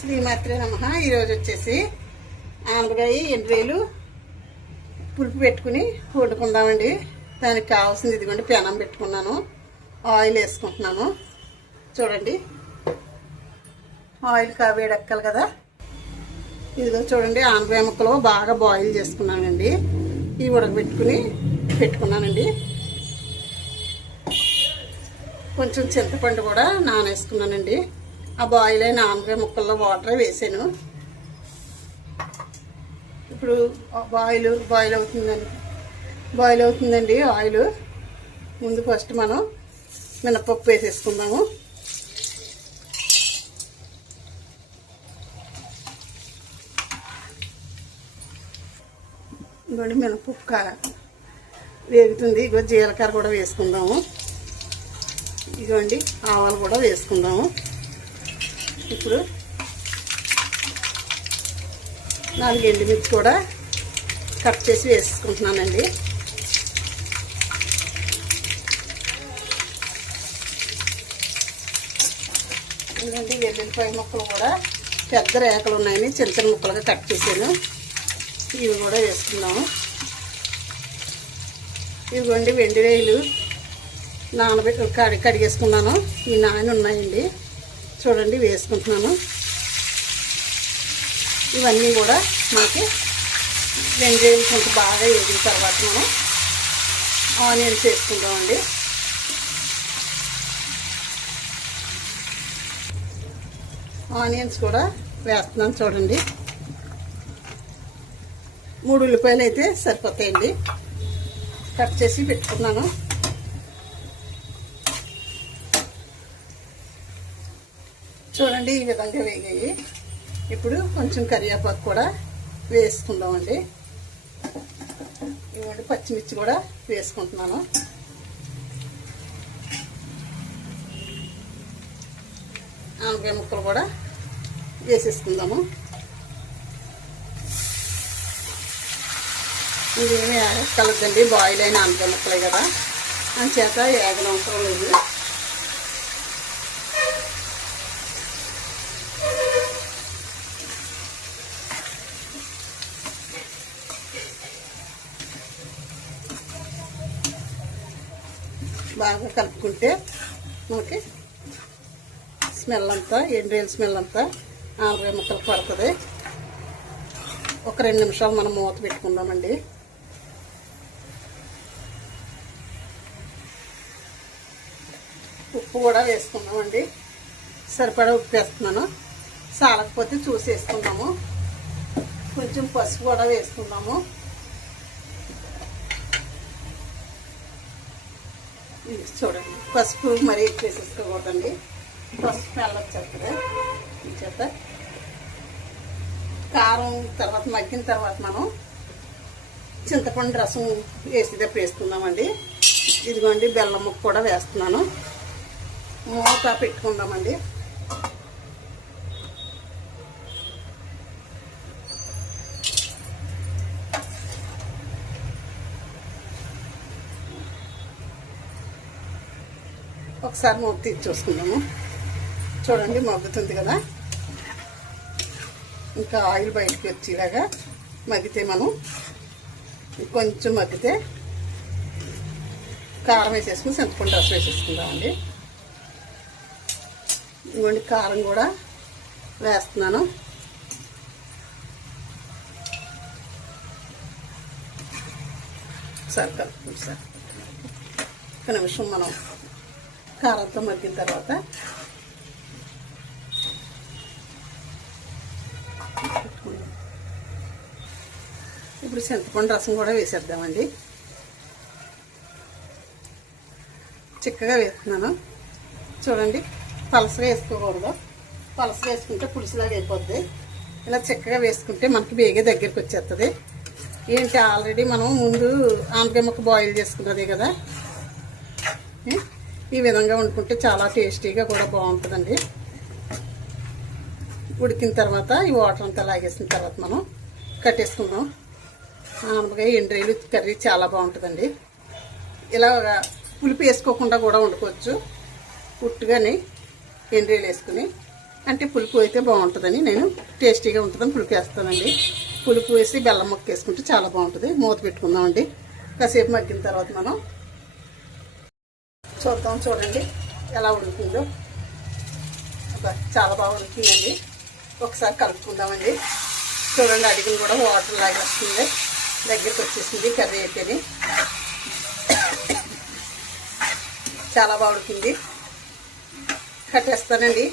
శ్రీమాత్రే నమః. ఈరోజు వచ్చేసి ఆనపకాయ ఎండువేలు పులుపు పెట్టుకుని వండుకుందామండి. దానికి కావాల్సింది ఇదిగోండి, పెనం పెట్టుకున్నాను, ఆయిల్ వేసుకుంటున్నాను. చూడండి, ఆయిల్ వేడెక్కాలి కదా. ఇదిగో చూడండి, ఆనపకాయ ముక్కలు బాగా బాయిల్ చేసుకున్నానండి. ఇవి ఉడకబెట్టుకుని పెట్టుకున్నానండి. కొంచెం చింతపండు కూడా నానేసుకున్నానండి. ఆ బాయిల్ అయిన ఆనపకాయ ముక్కల్లో వాటర్ వేసాను. ఇప్పుడు బాయిల్ అవుతుందండి ఆయిల్. ముందు ఫస్ట్ మనం మినపప్పు వేసేసుకుందాము. ఇదిగోండి, మినపప్పు వేగుతుంది. ఇగో జీలకర్ర కూడా వేసుకుందాము. ఇదిగోండి, ఆవాలు కూడా వేసుకుందాము. ఇప్పుడు 4 ఎండుమిర్చి కూడా కట్ చేసి వేసుకుంటున్నానండి. ఎందుకంటే వెల్లుల్లిపాయ ముక్కలు కూడా పెద్ద రేఖలు ఉన్నాయని చిన్న చిన్న ముక్కలుగా కట్ చేసాను. ఇవి కూడా వేసుకుందాము. ఇవిగోండి, వెండివేలు కడిగేసుకున్నాను. ఈ నాని ఉన్నాయండి, చూడండి వేసుకుంటున్నాను. ఇవన్నీ కూడా మనకి వెండివేలు కొంచెం బాగా వేగిన తర్వాత మనం ఆనియన్స్ వేసుకుందామండి. ఆనియన్స్ కూడా వేస్తున్నాను. చూడండి, 3 ఉల్లిపాయలు అయితే సరిపోతాయండి. కట్ చేసి పెట్టుకున్నాను. చూడండి, ఈ విధంగా వేగాయి. ఇప్పుడు కొంచెం కరివేపాకు కూడా వేసుకుందామండి. ఇవ్వండి, పచ్చిమిర్చి కూడా వేసుకుంటున్నాను. ఆనపకాయ ముక్కలు కూడా వేసేసుకుందాము. ఇదేమీ కలదండి, బాయిల్ అయిన ఆనపకాయ ముక్కలే కదా, అంచేత ఏగనవసరం లేదు. బాగా కలుపుకుంటే మనకి స్మెల్ అంతా, ఎండువేలు స్మెల్ అంతా ఆనపకాయ ముక్కలు పడుతుంది. ఒక 2 నిమిషాలు మనం మూత పెట్టుకుందామండి. ఉప్పు కూడా వేసుకుందామండి. సరిపడా ఉప్పు వేస్తున్నాను. సాలకపోతే చూసి వేసుకుందాము. కొంచెం పసుపు కూడా వేసుకుందాము. చూడండి, పసుపు మరీ ఎక్కువ వేసేసుకోకూడదండి, పసుపు స్మెల్ వచ్చేస్తుంది. ఈ చేత కారం తర్వాత మగ్గిన తర్వాత మనం చింతపండు రసం వేసేటప్పుడు వేసుకుందామండి. ఇదిగోండి, బెల్లం ముక్క కూడా వేస్తున్నాను. మూత పెట్టుకుందామండి. ఒకసారి మూత తీసి చూసుకుందాము. చూడండి, మగ్గుతుంది కదా. ఇంకా ఆయిల్ బయటికి వచ్చేలాగా మగ్గితే మనం కొంచెం మగ్గితే కారం వేసేసుకుని చింతపండు రసం వేసేసుకుందామండి. ఇదిగోండి, కారం కూడా వేస్తున్నాను. ఒకసారి కలుపుకుంటాం సార్. ఒక నిమిషం మనం కారంతో మగ్గిన తర్వాత ఇప్పుడు చింతపండు రసం కూడా వేసేద్దామండి. చిక్కగా వేస్తున్నాను. చూడండి, పలసగా వేసుకోకూడదు. పలసగా వేసుకుంటే పులుసులాగా అయిపోద్ది. ఇలా చిక్కగా వేసుకుంటే మనకి బేగే దగ్గరికి వచ్చేస్తుంది. ఏంటి, ఆల్రెడీ మనం ముందు ఆనపకాయ ముక్క బాయిల్ చేసుకున్నదే కదా. ఈ విధంగా వండుకుంటే చాలా టేస్టీగా కూడా బాగుంటుందండి. ఉడికిన తర్వాత ఈ వాటర్ అంతా లాగేసిన తర్వాత మనం కట్టేసుకుందాం. ఆనపకాయ ఎండువేలు కర్రీ చాలా బాగుంటుందండి. ఇలా పులుపు వేసుకోకుండా కూడా వండుకోవచ్చు. పుట్టుగాని ఎండువేలు వేసుకుని అంటే పులుపు అయితే బాగుంటుందని నేను టేస్టీగా ఉంటుందని పులుపు వేస్తానండి. పులుపు వేసి బెల్లం ముక్క వేసుకుంటే చాలా బాగుంటుంది. మూత పెట్టుకుందామండి. కాసేపు మగ్గిన తర్వాత మనం చూద్దాం. చూడండి ఎలా ఉడుకుతుందో. చాలా బాగా ఉడుకుతుందండి. ఒకసారి కలుపుకుందామండి. చూడండి అడిగిన కూడా వాటర్ లాగా వస్తుంది. దగ్గరికి వచ్చేసింది కర్రీ అయితేనే. చాలా బాగా ఉడికింది. కట్టేస్తానండి.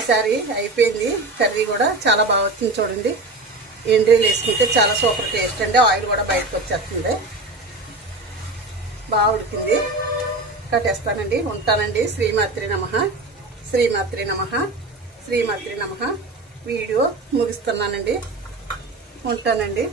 ఈసారి అయిపోయింది. కర్రీ కూడా చాలా బాగా వచ్చింది. చూడండి ఎండ్రీలు వేసుకుంటే చాలా సూపర్ టేస్ట్ అండి. ఆయిల్ కూడా బయటకు వచ్చేస్తుంది. బాగా ఉడికింది. కట్టేస్తానండి. ఉంటానండి. శ్రీమాత్రి నమః. శ్రీమాత్రి నమః. శ్రీమాత్రి నమః. వీడియో ముగిస్తున్నానండి. ఉంటానండి.